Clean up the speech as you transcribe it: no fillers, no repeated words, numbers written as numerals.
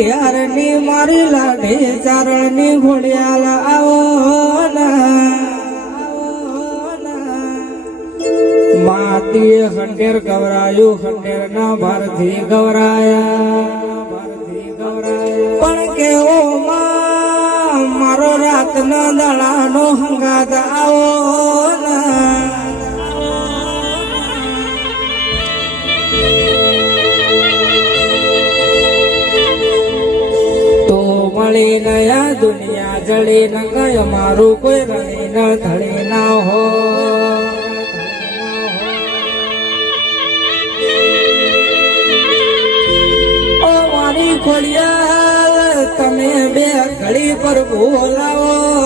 કટિયારની મારી લાડી ચારણની ઘોડિયાલ આવો માતીએ ખંડેર ગવરાયું ખંડેર ના ભારથી ગવરાયા પણ કેવો મારો રાતનો દડાનો હંગાત આવો મળી નયા દુનિયા જડી ન ગયો મારું કોઈ રણી ન ધળી ના હો ઓ મારી ખોડિયાલ તમે બે ઘડી પર બોલાવો